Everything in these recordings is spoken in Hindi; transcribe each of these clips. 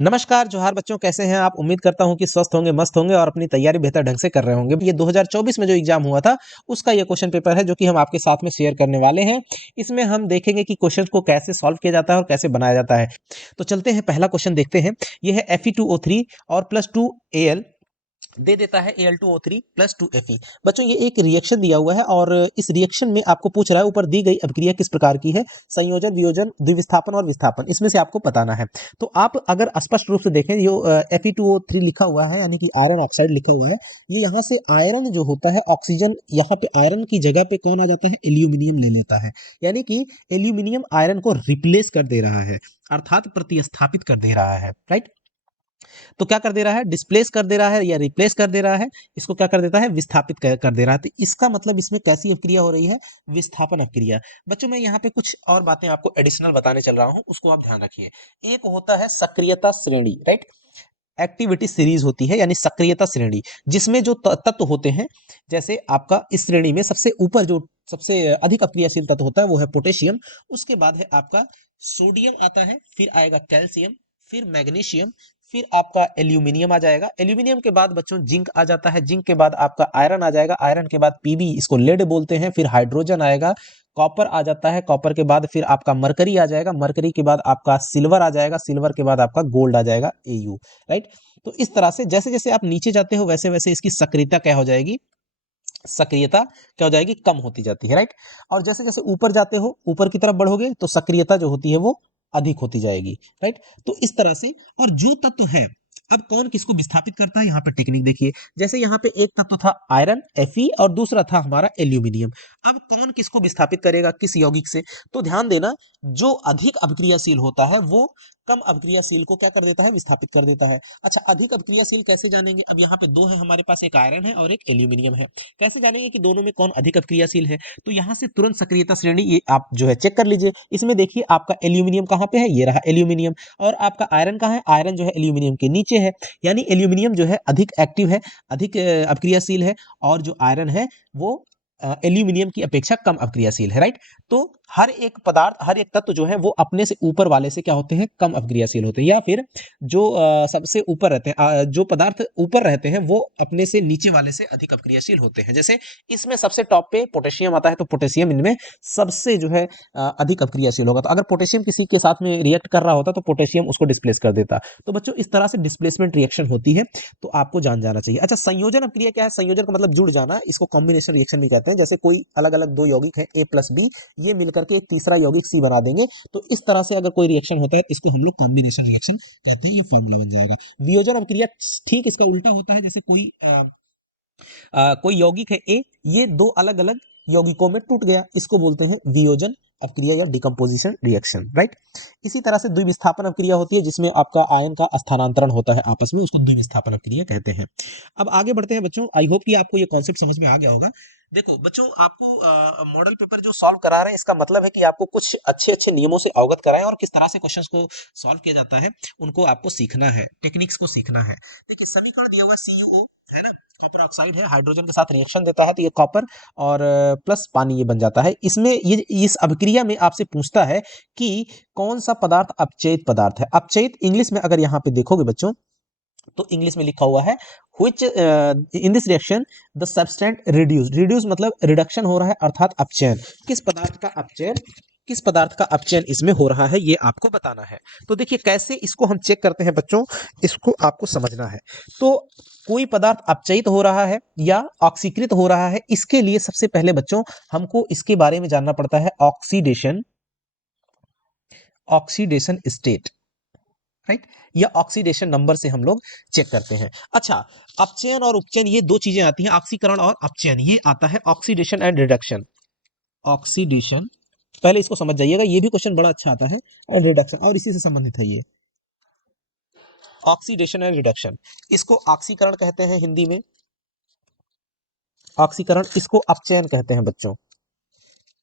नमस्कार जोहार बच्चों, कैसे हैं आप। उम्मीद करता हूं कि स्वस्थ होंगे, मस्त होंगे और अपनी तैयारी बेहतर ढंग से कर रहे होंगे। ये 2024 में जो एग्जाम हुआ था उसका ये क्वेश्चन पेपर है जो कि हम आपके साथ में शेयर करने वाले हैं। इसमें हम देखेंगे कि क्वेश्चन को कैसे सॉल्व किया जाता है और कैसे बनाया जाता है। तो चलते हैं, पहला क्वेश्चन देखते हैं। ये है Fe2O3 और +2Al दे देता है Al2O3 +2Fe। बच्चों ये एक रिएक्शन दिया हुआ है और इस रिएक्शन में आपको पूछ रहा है ऊपर दी गई अभिक्रिया किस प्रकार की है। संयोजन, वियोजन, द्विविस्थापन और विस्थापन, इसमें से आपको बताना है। तो आप अगर स्पष्ट रूप से देखें, जो Fe2O3 लिखा हुआ है यानी कि आयरन ऑक्साइड लिखा हुआ है, ये यहाँ से आयरन जो होता है, ऑक्सीजन यहाँ पे आयरन की जगह पे कौन आ जाता है, एल्यूमिनियम ले लेता है। यानी कि एल्यूमिनियम आयरन को रिप्लेस कर दे रहा है, अर्थात प्रतिस्थापित कर दे रहा है। राइट। तो क्या कर दे रहा है, डिस्प्लेस कर दे रहा है या रिप्लेस कर दे रहा है। इसको क्या कर देता है, विस्थापित कर दे रहा है। तो इसका मतलब इसमें कैसी अभिक्रिया हो रही है, विस्थापन अभिक्रिया। बच्चों मैं यहाँ पे कुछ और बातें आपको एडिशनल बताने चल रहा हूँ, उसको आप ध्यान रखिए। एक होता है सक्रियता श्रेणी, राइट। एक्टिविटी सीरीज होती है यानी सक्रियता श्रेणी, जिसमें जो तत्व होते हैं, जैसे आपका इस श्रेणी में सबसे ऊपर जो सबसे अधिक अक्रियाशील तत्व होता है वो है पोटेशियम। उसके बाद है आपका सोडियम आता है, फिर आएगा कैल्शियम, फिर मैग्नीशियम, फिर आपका एल्यूमिनियम आ जाएगा। एल्यूमिनियम के बाद बच्चों जिंक आ जाता है, जिंक के बाद आपका आयरन आ जाएगा, आयरन के बाद पीबी, इसको लेड बोलते हैं, फिर हाइड्रोजन आएगा, कॉपर आ जाता है, कॉपर के बाद फिर आपका मरकरी आ जाएगा, मरकरी के बाद आपका सिल्वर आ जाएगा, सिल्वर के बाद आपका गोल्ड आ जाएगा, एयू। राइट। तो इस तरह से जैसे जैसे आप नीचे जाते हो वैसे वैसे इसकी सक्रियता क्या हो जाएगी, सक्रियता क्या हो जाएगी, कम होती जाती है। राइट। और जैसे जैसे ऊपर जाते हो, ऊपर की तरफ बढ़ोगे तो सक्रियता जो होती है वो अधिक होती जाएगी। राइट। तो इस तरह से, और जो तत्व है, अब कौन किसको विस्थापित करता है, यहाँ पर टेक्निक देखिए। जैसे यहाँ पे एक तत्व था आयरन Fe और दूसरा था हमारा एल्यूमिनियम। अब कौन किसको विस्थापित करेगा, किस यौगिक से। तो ध्यान देना, जो अधिक अभिक्रियाशील होता है वो कम अभिक्रियाशील को क्या कर देता है, विस्थापित कर देता है। अच्छा, अधिक अभिक्रियाशील कैसे जानेंगे, अब यहाँ पे दो है हमारे पास, एक आयरन है और एक एल्यूमिनियम है। कैसे जानेंगे कि दोनों में कौन अधिक अभिक्रियाशील है। तो यहाँ से तुरंत सक्रियता श्रेणी ये आप जो है चेक कर लीजिए। इसमें देखिए आपका एल्यूमिनियम कहाँ पे है, ये रहा एल्यूमिनियम। और आपका आयरन कहाँ है, आयरन जो है एल्यूमिनियम के नीचे है। यानी एल्यूमिनियम जो है अधिक एक्टिव है, अधिक अभिक्रियाशील है, और जो आयरन है वो एल्यूमिनियम की अपेक्षा कम अभिक्रियाशील है। राइट। तो हर एक पदार्थ, हर एक तत्व जो है वो अपने से ऊपर वाले से क्या होते हैं, कम अभिक्रियाशील होते हैं। या फिर जो सबसे ऊपर रहते हैं, जो पदार्थ ऊपर रहते हैं वो अपने से नीचे वाले से अधिक अभिक्रियाशील होते हैं। जैसे इसमें सबसे टॉप पे पोटेशियम आता है, तो पोटेशियम इनमें सबसे जो है अधिक अभिक्रियाशील होगा। तो अगर पोटेशियम किसी के साथ में रिएक्ट कर रहा होता तो पोटेशियम उसको डिस्प्लेस कर देता। तो बच्चों इस तरह से डिस्प्लेसमेंट रिएक्शन होती है, तो आपको जान जाना चाहिए। अच्छा, संयोजन अभिक्रिया क्या है, संयोजन का मतलब जुड़ जाना, इसको कॉम्बिनेशन रिएक्शन भी कहते हैं। जैसे कोई अलग अलग दो यौगिक है A+B, ये मिलकर के एक तीसरा यौगिक C बना देंगे। तो इस तरह से अगर कोई रिएक्शन होता है इसको हम लोग कॉम्बिनेशन रिएक्शन कहते हैं, ये फॉर्मूला बन जाएगा। वियोजन अभिक्रिया ठीक इसका उल्टा होता है। जैसे कोई यौगिक है ए, ये दो अलग अलग यौगिकों में टूट गया, इसको बोलते हैं वियोजन अभिक्रिया या डिकम्पोजिशन रिएक्शन। राइट। इसी तरह से द्विविस्थापन अभिक्रिया होती है, जिसमें आपका आयन का स्थानांतरण होता है आपस में, उसको द्विविस्थापन अभिक्रिया कहते हैं। अब आगे बढ़ते हैं बच्चों, आई होप कि आपको ये कॉन्सेप्ट समझ में आ गया होगा। देखो बच्चों, आपको मॉडल पेपर जो सॉल्व करा रहे हैं, इसका मतलब है कि आपको कुछ अच्छे अच्छे नियमों से अवगत कराएं और किस तरह से क्वेश्चंस को सॉल्व किया जाता है उनको आपको सीखना है, टेक्निक्स को सीखना है। देखिए समीकरण दिया हुआ CuO है ना, कॉपर ऑक्साइड है, हाइड्रोजन के साथ रिएक्शन देता है तो ये कॉपर और प्लस पानी ये बन जाता है। इसमें ये इस अभिक्रिया में आपसे पूछता है कि कौन सा पदार्थ अपचयित पदार्थ है। अपचयित इंग्लिश में अगर यहाँ पे देखोगे बच्चों, तो इंग्लिश में लिखा हुआ है which in this reaction the substance reduce मतलब रिडक्शन हो रहा है, अर्थात अपचयन। किस पदार्थ का अपचयन, किस पदार्थ का अपचयन इसमें हो रहा है, ये आपको बताना है। तो देखिए कैसे इसको हम चेक करते हैं बच्चों, इसको आपको समझना है। तो कोई पदार्थ अपचयित हो रहा है या ऑक्सीकृत हो रहा है, इसके लिए सबसे पहले बच्चों हमको इसके बारे में जानना पड़ता है, ऑक्सीडेशन, ऑक्सीडेशन स्टेट। राइट। या ऑक्सीडेशन नंबर से हम लोग चेक करते हैं। अच्छा, अपचयन और उपचयन ये दो चीजें आती हैं, ऑक्सीकरण और अपचयन, ये आता है ऑक्सीडेशन एंड रिडक्शन। ऑक्सीडेशन, पहले इसको समझ जाइएगा, ये भी क्वेश्चन बड़ा अच्छा आता है, एंड रिडक्शन, और इसी से संबंधित है ये ऑक्सीडेशन एंड रिडक्शन। इसको ऑक्सीकरण कहते हैं हिंदी में, ऑक्सीकरण, इसको अपचयन कहते हैं बच्चों।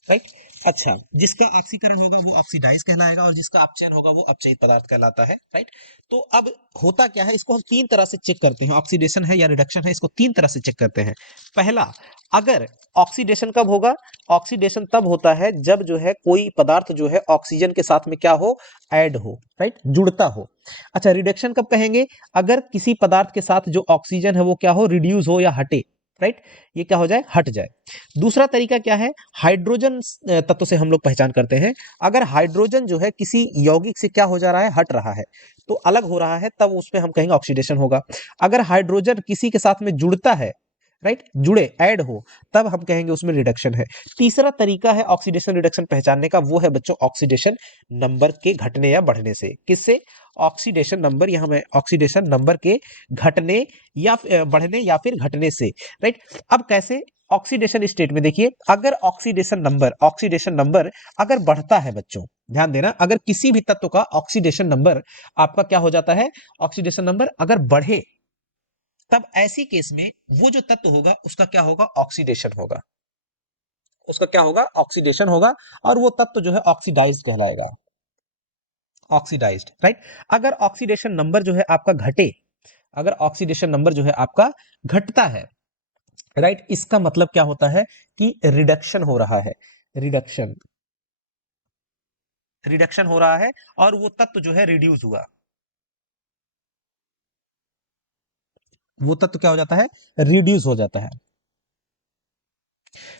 राइट। अच्छा, जिसका ऑक्सीकरण होगा वो ऑक्सीडाइज कहलाएगा और जिसका अपचयन होगा वो अपचयित पदार्थ कहलाता है। राइट। तो अब होता क्या है, इसको हम तीन तरह से चेक करते हैं, ऑक्सीडेशन है या रिडक्शन है, इसको तीन तरह से चेक करते हैं। पहला, अगर ऑक्सीडेशन कब होगा, ऑक्सीडेशन तब होता है जब जो है कोई पदार्थ जो है ऑक्सीजन के साथ में क्या हो, ऐड हो, राइट, जुड़ता हो। अच्छा, रिडक्शन कब कहेंगे, अगर किसी पदार्थ के साथ जो ऑक्सीजन है वो क्या हो, रिड्यूस हो या हटे, राइट, ये क्या हो जाए, हट जाए। दूसरा तरीका क्या है, हाइड्रोजन तत्व से हम लोग पहचान करते हैं, अगर हाइड्रोजन जो है किसी यौगिक से क्या हो जा रहा है, हट रहा है, तो अलग हो रहा है, तब उसमें हम कहेंगे ऑक्सीडेशन होगा। अगर हाइड्रोजन किसी के साथ में जुड़ता है, राइट, जुड़े, ऐड हो, तब हम कहेंगे उसमें रिडक्शन है। तीसरा तरीका है ऑक्सीडेशन रिडक्शन पहचानने का, वो है बच्चों ऑक्सीडेशन नंबर के घटने या बढ़ने से। किससे, ऑक्सीडेशन नंबर, यहां में ऑक्सीडेशन नंबर के घटने या बढ़ने या फिर घटने से। राइट। अब कैसे, ऑक्सीडेशन स्टेट में देखिए, अगर ऑक्सीडेशन नंबर अगर बढ़ता है बच्चों, ध्यान देना, अगर किसी भी तत्व का ऑक्सीडेशन नंबर आपका क्या हो जाता है, ऑक्सीडेशन नंबर अगर बढ़े, तब ऐसी केस में वो जो तत्व होगा उसका क्या होगा, ऑक्सीडेशन होगा, उसका क्या होगा, ऑक्सीडेशन होगा, और वो तत्व जो है ऑक्सीडाइज कहलाएगा, ऑक्सीडाइज्ड। राइट। अगर ऑक्सीडेशन नंबर जो है आपका घटे, अगर ऑक्सीडेशन नंबर जो है आपका घटता है, राइट, इसका मतलब क्या होता है कि रिडक्शन हो रहा है, रिडक्शन, रिडक्शन हो रहा है, और वो तत्व जो है रिड्यूस हुआ, वो तत्व क्या हो जाता है, रिड्यूस हो जाता है।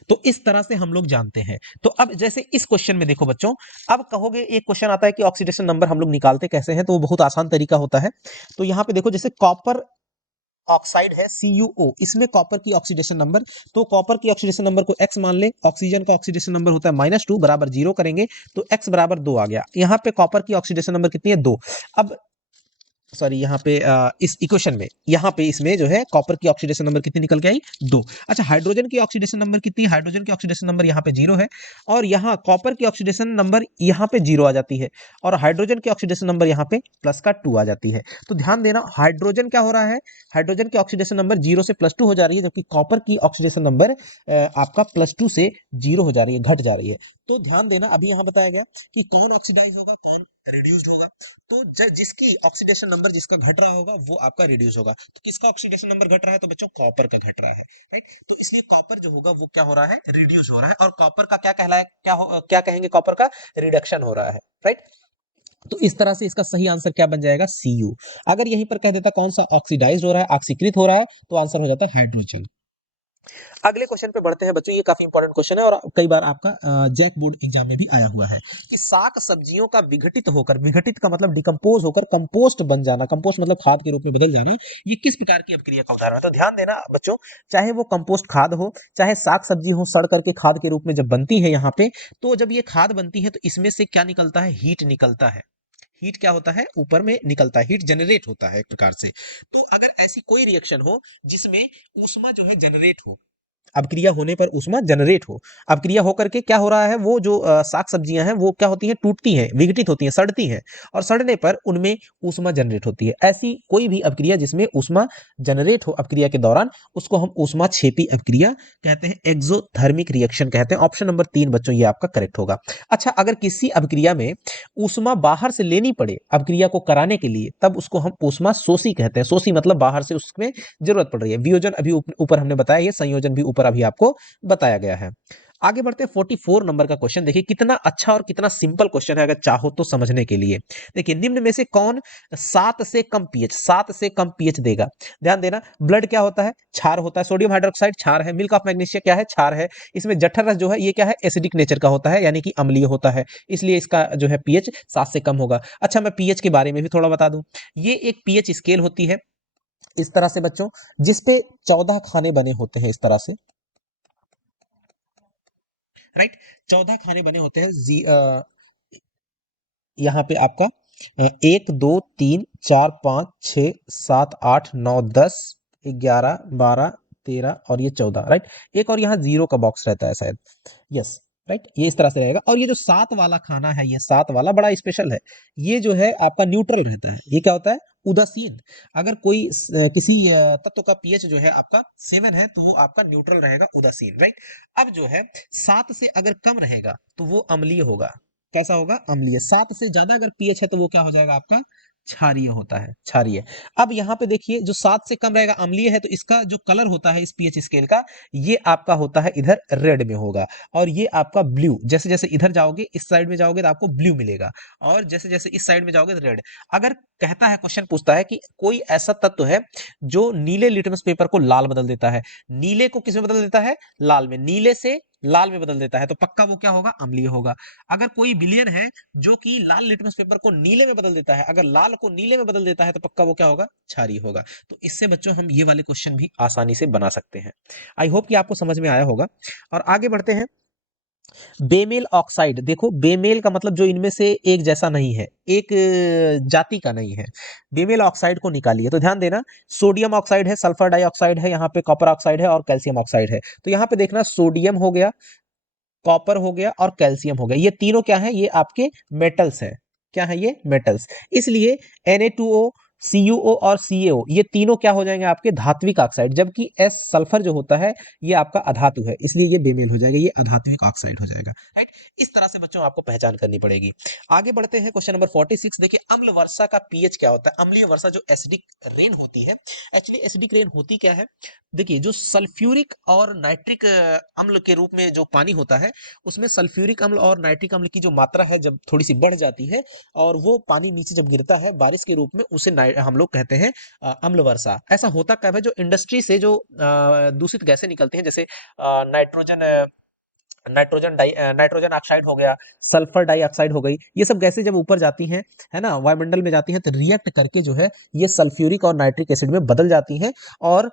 तो इस तरह से हम लोग जानते हैं। तो अब जैसे इस क्वेश्चन में देखो बच्चों, अब कहोगे एक क्वेश्चन आता है कि ऑक्सीडेशन नंबर हम लोग निकालते कैसे हैं, तो वो बहुत आसान तरीका होता है। तो यहां पे देखो, जैसे कॉपर ऑक्साइड है CuO, इसमें कॉपर की ऑक्सीडेशन नंबर, तो कॉपर की ऑक्सीडेशन नंबर को x मान ले, ऑक्सीजन का ऑक्सीडेशन नंबर होता है -2, बराबर 0 करेंगे तो x बराबर 2 आ गया। यहाँ पे कॉपर की ऑक्सीडेशन नंबर कितनी है, 2। अब सॉरी, यहाँ पे इस इक्वेशन में, यहाँ पे इसमें जो है कॉपर की ऑक्सीडेशन नंबर कितनी निकल के आई, 2। अच्छा, हाइड्रोजन की ऑक्सीडेशन नंबर कितनी है, हाइड्रोजन की ऑक्सीडेशन नंबर यहाँ पे 0 है, और यहाँ कॉपर की ऑक्सीडेशन नंबर यहाँ पे 0 आ जाती है, और हाइड्रोजन की ऑक्सीडेशन नंबर यहाँ पे +2 आ जाती है। तो ध्यान देना, हाइड्रोजन क्या हो रहा है, हाइड्रोजन की ऑक्सीडेशन नंबर 0 से +2 हो जा रही है, जबकि कॉपर की ऑक्सीडेशन नंबर आपका +2 से 0 हो जा रही है, घट जा रही है। तो ध्यान देना, अभी यहाँ बताया गया कि कौन ऑक्सीडाइज होगा, कौन रिड्यूस्ड होगा। तो जिसकी ऑक्सीडेशन नंबर जिसका घट रहा होगा वो आपका रिड्यूस होगा। तो किसका ऑक्सीडेशन नंबर घट रहा है, तो बच्चों कॉपर का घट रहा है, राइट। तो इसलिए कॉपर जो होगा वो क्या हो रहा है, रिड्यूस हो रहा है, और कॉपर का क्या कहलाए, क्या कहेंगे, कॉपर का रिडक्शन हो रहा है, राइट। तो इस तरह से इसका सही आंसर क्या बन जाएगा, Cu। अगर यहीं पर कह देता कौन सा ऑक्सीडाइज हो रहा है, ऑक्सीकृत हो रहा है, तो आंसर हो जाता है हाइड्रोजन। अगले क्वेश्चन पे बढ़ते हैं बच्चों, ये काफी इंपॉर्टेंट क्वेश्चन है और कई बार आपका जैक बोर्ड एग्जाम में भी आया हुआ है, कि शाक सब्जियों का विघटित होकर, विघटित का मतलब डिकम्पोज होकर कंपोस्ट बन जाना, कंपोस्ट मतलब खाद के रूप में बदल जाना, ये किस प्रकार की अभिक्रिया का उदाहरण है। तो ध्यान देना बच्चों, चाहे वो कंपोस्ट खाद हो, चाहे साग सब्जी हो, सड़ करके खाद के रूप में जब बनती है यहाँ पे, तो जब ये खाद बनती है तो इसमें से क्या निकलता है, हीट निकलता है। हीट क्या होता है, ऊपर में निकलता है, हीट जनरेट होता है एक प्रकार से। तो अगर ऐसी कोई रिएक्शन हो जिसमें ऊष्मा जो है जनरेट हो, अभिक्रिया होने पर ऊष्मा जनरेट हो, अभिक्रिया होकर के क्या हो रहा है, वो जो साग सब्जियां हैं वो क्या होती हैं, टूटती हैं, विघटित होती हैं, सड़ती हैं, और सड़ने पर उनमें ऊष्मा जनरेट होती है। ऐसी कोई भी अभिक्रिया जिसमें ऊष्मा जनरेट हो अभिक्रिया के दौरान, उसको हम ऊष्मा छेपी अभिक्रिया कहते हैं, एक्सोथर्मिक रिएक्शन कहते हैं। ऑप्शन नंबर 3 बच्चों ये आपका करेक्ट होगा। अच्छा, अगर किसी अभिक्रिया में ऊष्मा बाहर से लेनी पड़े अभिक्रिया को कराने के लिए, तब उसको हम ऊष्मा शोषी कहते हैं। शोषी मतलब बाहर से उसमें जरूरत पड़ रही है। वियोजन अभी ऊपर हमने बताया, ये संयोजन भी ऊपर अभी आपको बताया गया है। आगे बढ़ते हैं, 44 नंबर का क्वेश्चन देखिए, कितना अच्छा और कितना सिंपल क्वेश्चन है अगर चाहो तो समझने के लिए। देखिए, निम्न में से कौन 7 से कम पीएच, 7 से कम पीएच देगा। ध्यान देना, ब्लड क्या होता है, क्षार होता है, सोडियम हाइड्रोक्साइड क्षार है, मिल्क ऑफ मैग्नीशिया क्या है, क्षार है। इसमें जठर रस जो है ये क्या है, एसिडिक नेचर का होता है, यानी कि अम्लीय होता है, इसलिए इसका जो है पीएच 7 से कम होगा। अच्छा, मैं पीएच के बारे में भी थोड़ा बता दूं, ये एक पीएच स्केल होती है इस तरह से बच्चों, जिसपे 14 खाने बने होते हैं, इस तरह से, राइट, 14 खाने बने होते हैं। यहाँ पे आपका 1 2 3 4 5 6 7 8 9 10 11 12 13 और ये 14, राइट। एक और यहाँ 0 का बॉक्स रहता है शायद, यस, राइट, ये इस तरह से रहेगा। और ये जो 7 वाला खाना है, ये 7 वाला बड़ा स्पेशल है, ये जो है आपका न्यूट्रल रहता है। ये क्या होता है, उदासीन। अगर कोई किसी तत्व का पीएच जो है आपका 7 है तो वो आपका न्यूट्रल रहेगा, उदासीन, राइट। अब जो है 7 से अगर कम रहेगा तो वो अम्लीय होगा। कैसा होगा? अम्लीय। 7 से ज्यादा अगर पीएच है तो वो क्या हो जाएगा आपका? क्षारीय होता है, क्षारीय। अब यहाँ पे देखिए जो 7 से कम रहेगा, अम्लीय है, तो इसका जो कलर होता है इस पीएच स्केल का, ये आपका होता है इधर रेड में होगा, और ये आपका ब्लू। जैसे जैसे इधर जाओगे, इस साइड में जाओगे तो आपको ब्लू मिलेगा, और जैसे जैसे इस साइड में जाओगे तो रेड। अगर कहता है, क्वेश्चन पूछता है कि कोई ऐसा तत्व है जो नीले लिटमस पेपर को लाल बदल देता है, नीले को किस में बदल देता है? लाल में। नीले से लाल में बदल देता है, तो पक्का वो क्या होगा? अम्लीय होगा। अगर कोई विलयन है जो कि लाल लिटमस पेपर को नीले में बदल देता है, अगर लाल को नीले में बदल देता है, तो पक्का वो क्या होगा? क्षारीय होगा। तो इससे बच्चों हम ये वाले क्वेश्चन भी आसानी से बना सकते हैं। आई होप कि आपको समझ में आया होगा। और आगे बढ़ते हैं। बेमेल ऑक्साइड, देखो बेमेल का मतलब जो इनमें से एक जैसा नहीं है, एक जाति का नहीं है। बेमेल ऑक्साइड को निकालिए तो ध्यान देना, सोडियम ऑक्साइड है, सल्फर डाइऑक्साइड है, यहाँ पे कॉपर ऑक्साइड है और कैल्शियम ऑक्साइड है। तो यहाँ पे देखना, सोडियम हो गया, कॉपर हो गया और कैल्शियम हो गया, ये तीनों क्या है? ये आपके मेटल्स हैं। क्या है ये? मेटल्स। इसलिए Na2O, CuO और CaO, ये तीनों क्या हो जाएंगे? आपके धात्विक ऑक्साइड। जबकि S सल्फर जो होता है ये आपका अधातु है, इसलिए ये बेमेल हो जाएगा, ये अधात्विक ऑक्साइड हो जाएगा, राइट। इस तरह से बच्चों आपको पहचान करनी पड़ेगी। आगे बढ़ते हैं, क्वेश्चन नंबर 46 देखिए, अम्ल वर्षा का पीएच क्या होता है? अम्लीय वर्षा जो एसिडिक रेन होती है, एक्चुअली एसिडिक रेन होती क्या है? देखिए, जो सल्फ्यूरिक और नाइट्रिक अम्ल के रूप में जो पानी होता है, उसमें सल्फ्यूरिक अम्ल और नाइट्रिक अम्ल की जो मात्रा है जब थोड़ी सी बढ़ जाती है, और वो पानी नीचे जब गिरता है बारिश के रूप में, उसे हम लोग कहते हैं अम्ल वर्षा। ऐसा होता कब है? जो इंडस्ट्री से जो दूषित गैसें निकलती हैं, जैसे नाइट्रोजन नाइट्रोजन ऑक्साइड हो गया, सल्फर डाइऑक्साइड हो गई, ये सब गैसें जब ऊपर जाती हैं, है ना, वायुमंडल में जाती हैं, तो रिएक्ट करके जो है ये सल्फ्यूरिक और नाइट्रिक एसिड में बदल जाती हैं, और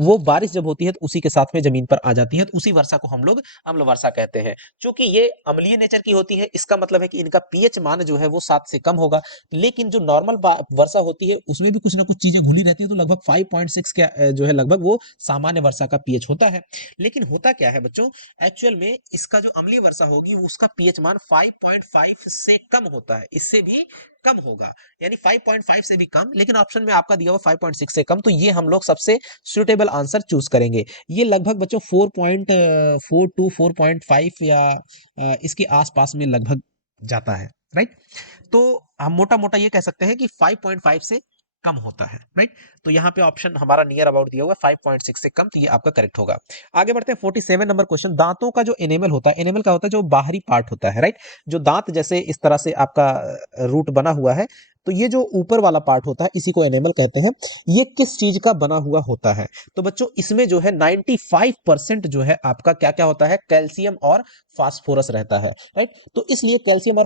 वो बारिश जब होती है तो उसी के साथ में जमीन पर आ जाती है, तो उसी वर्षा को हम लोग अम्ल वर्षा कहते हैं। क्योंकि ये अम्लीय नेचर की होती है, इसका मतलब है कि इनका पीएच मान जो है वो 7 से कम होगा। लेकिन जो नॉर्मल वर्षा होती है उसमें भी कुछ ना कुछ चीजें घुली रहती है, तो लगभग 5.6 का जो है लगभग वो सामान्य वर्षा का पीएच होता है। लेकिन होता क्या है बच्चों, एक्चुअल में इसका जो अम्लीय वर्षा होगी उसका पीएच मान 5.5 से कम होता है, इससे भी कम होगा, यानी 5.5 से भी कम। लेकिन ऑप्शन में आपका दिया हुआ 5.6 से कम, तो ये हम लोग सबसे सुटेबल आंसर चूज करेंगे। ये लगभग बच्चों 4.4 टू 4.5 या इसके आसपास में लगभग जाता है, राइट। तो हम मोटा मोटा ये कह सकते हैं कि 5.5 से कम होता है, राइट। तो यहाँ पे ऑप्शन हमारा नियर अबाउट दिया हुआ है 5.6 से कम, तो ये आपका करेक्ट होगा। आगे बढ़ते हैं 47 नंबर क्वेश्चन। दांतों का जो एनेमल होता है, एनेमल क्या होता है? जो बाहरी पार्ट होता है, राइट। जो दांत जैसे इस तरह से आपका रूट बना हुआ है, तो ये जो ऊपर वाला पार्ट होता है इसी को एनेमल कहते हैं। ये किस चीज का बना हुआ होता है? तो बच्चों इसमें जो है 95% जो है आपका क्या क्या होता है? कैल्शियम और फास्फोरस रहता है, राइट। तो इसलिए कैल्शियम और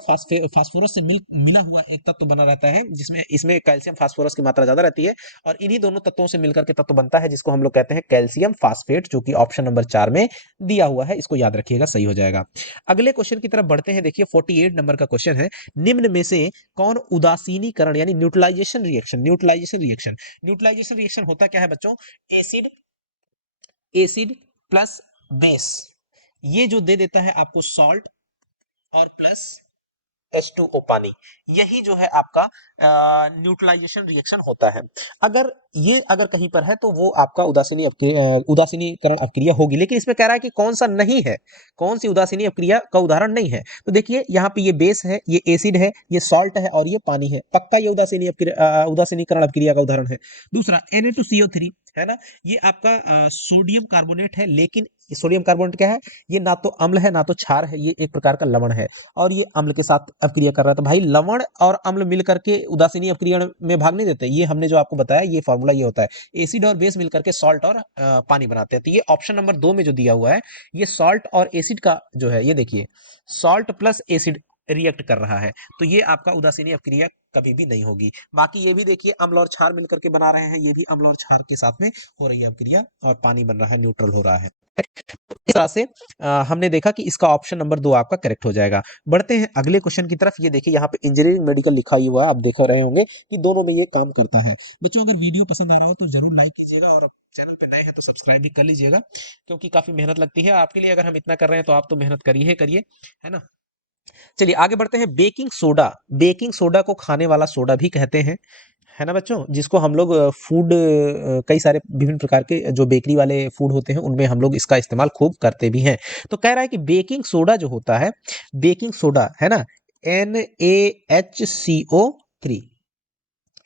फास्फोरस से मिला हुआ एक तत्व बना रहता है, जिसमें इसमें कैल्शियम फास्फोरस की मात्रा ज्यादा रहती है, और इन्हीं दोनों तत्वों से मिलकर के तत्व बनता है जिसको हम लोग कहते हैं कैल्शियम फास्फेट, जो कि ऑप्शन नंबर 4 में दिया हुआ है। इसको याद रखिएगा, सही हो जाएगा। अगले क्वेश्चन की तरफ बढ़ते हैं। देखिए 48 नंबर का क्वेश्चन है, निम्न में से कौन उदासीनीकरण यानी न्यूट्रलाइजेशन रिएक्शन, न्यूट्रलाइजेशन रिएक्शन होता क्या है बच्चों? एसिड एसिड प्लस बेस, ये जो दे देता है आपको सॉल्ट और प्लस H2O पानी, यही जो है आपका न्यूट्रलाइजेशन रिएक्शन होता है। अगर कहीं पर है तो वो आपका उदासीनीकरण अपक्रिया होगी। लेकिन इसमें कह रहा है कि कौन सा नहीं है, कौन सी उदासीनी अपक्रिया का उदाहरण नहीं है। तो देखिए यहाँ पे ये बेस है, ये एसिड है, ये सॉल्ट है और ये पानी है, पक्का ये उदासीनीकरण अपक्रिया का उदाहरण है। दूसरा Na2CO3 है ना, ये आपका सोडियम कार्बोनेट है। लेकिन सोडियम कार्बोनेट क्या है? ये ना तो अम्ल है ना तो क्षार है, ये एक प्रकार का लवण है, और ये अम्ल के साथ अपक्रिया कर रहा है। तो भाई लवण और अम्ल मिलकर के उदासीनी अपक्रिया में भाग नहीं देते। ये हमने जो आपको बताया ये फॉर्मूला ये होता है, एसिड और बेस मिलकर के सॉल्ट और पानी बनाते हैं। तो ये ऑप्शन नंबर 2 में जो दिया हुआ है, ये सॉल्ट और एसिड का जो है, ये देखिए सॉल्ट प्लस एसिड रिएक्ट कर रहा है, तो ये आपका उदासीनी अपक्रिया कभी भी नहीं होगी। बाकी ये भी देखिए अम्ल और क्षार मिलकर के बना रहे हैं, ये भी अम्ल और क्षार के साथ में हो रही है अपक्रिया, और पानी बन रहा है, न्यूट्रल हो रहा है। इस तरह से हमने देखा कि इसका ऑप्शन नंबर 2 आपका करेक्ट हो जाएगा। बढ़ते हैं अगले क्वेश्चन की तरफ। ये देखिए यहाँ पे इंजीनियरिंग मेडिकल लिखा ही हुआ है, आप देख रहे होंगे कि दोनों में ये काम करता है। बच्चों अगर वीडियो पसंद आ रहा हो तो जरूर लाइक कीजिएगा, और चैनल पे नए हैं तो सब्सक्राइब भी कर लीजिएगा, क्योंकि काफी मेहनत लगती है आपके लिए। अगर हम इतना कर रहे हैं तो आप तो मेहनत करिए करिए, है ना। चलिए आगे बढ़ते हैं। बेकिंग सोडा, बेकिंग सोडा को खाने वाला सोडा भी कहते हैं, है ना बच्चों, जिसको हम लोग फूड, कई सारे विभिन्न प्रकार के जो बेकरी वाले फूड होते हैं उनमें हम लोग इसका इस्तेमाल खूब करते भी हैं। तो कह रहा है कि बेकिंग सोडा जो होता है, बेकिंग सोडा है ना, NaHCO3,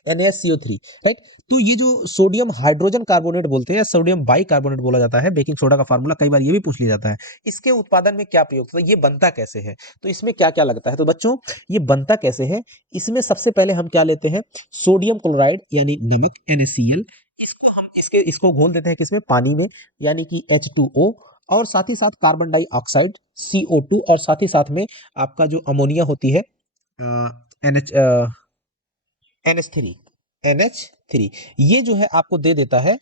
NaSCO3, राइट। तो ये जो सोडियम हाइड्रोजन कार्बोनेट बोलते हैं या सोडियम बाई कार्बोनेट बोला जाता है, बेकिंग सोडा का फार्मूला कई बार ये भी पूछ लिया जाता है। इसके उत्पादन में क्या प्रयोग होता है, ये बनता कैसे है, तो इसमें क्या क्या लगता है। तो बच्चों ये बनता कैसे है, इसमें सबसे पहले हम क्या लेते हैं, सोडियम क्लोराइड यानी नमक NaCl, इसको घोल देते हैं किसमें, पानी में, यानी कि H2O, और साथ ही साथ कार्बन डाइऑक्साइड CO2, और साथ ही साथ में आपका जो अमोनिया होती है NH NH3, NH3, ये जो है आपको दे देता है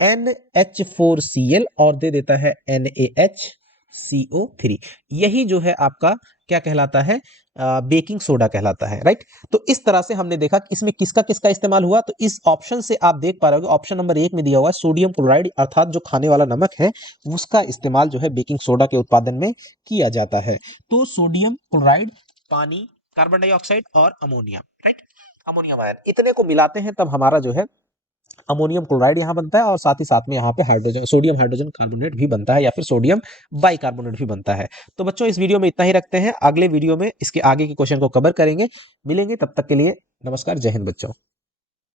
NH4Cl और दे देता है NaHCO3। यही जो है आपका क्या कहलाता है, बेकिंग सोडा कहलाता है, राइट। तो इस तरह से हमने देखा कि इसमें किसका किसका इस्तेमाल हुआ। तो इस ऑप्शन से आप देख पा रहे हो, ऑप्शन नंबर 1 में दिया हुआ है सोडियम क्लोराइड अर्थात जो खाने वाला नमक है उसका इस्तेमाल जो है बेकिंग सोडा के उत्पादन में किया जाता है। तो सोडियम क्लोराइड, पानी, कार्बन डाइऑक्साइड और अमोनिया, राइट, अमोनियम आयन, इतने को मिलाते हैं तब हमारा जो है अमोनियम क्लोराइड यहाँ बनता है, और साथ ही साथ में यहाँ पे हाइड्रोजन, सोडियम हाइड्रोजन कार्बोनेट भी बनता है, या फिर सोडियम बाइकार्बोनेट भी बनता है। तो बच्चों इस वीडियो में इतना ही रखते हैं, अगले वीडियो में इसके आगे के क्वेश्चन को कवर करेंगे। मिलेंगे, तब तक के लिए नमस्कार, जय हिंद बच्चों।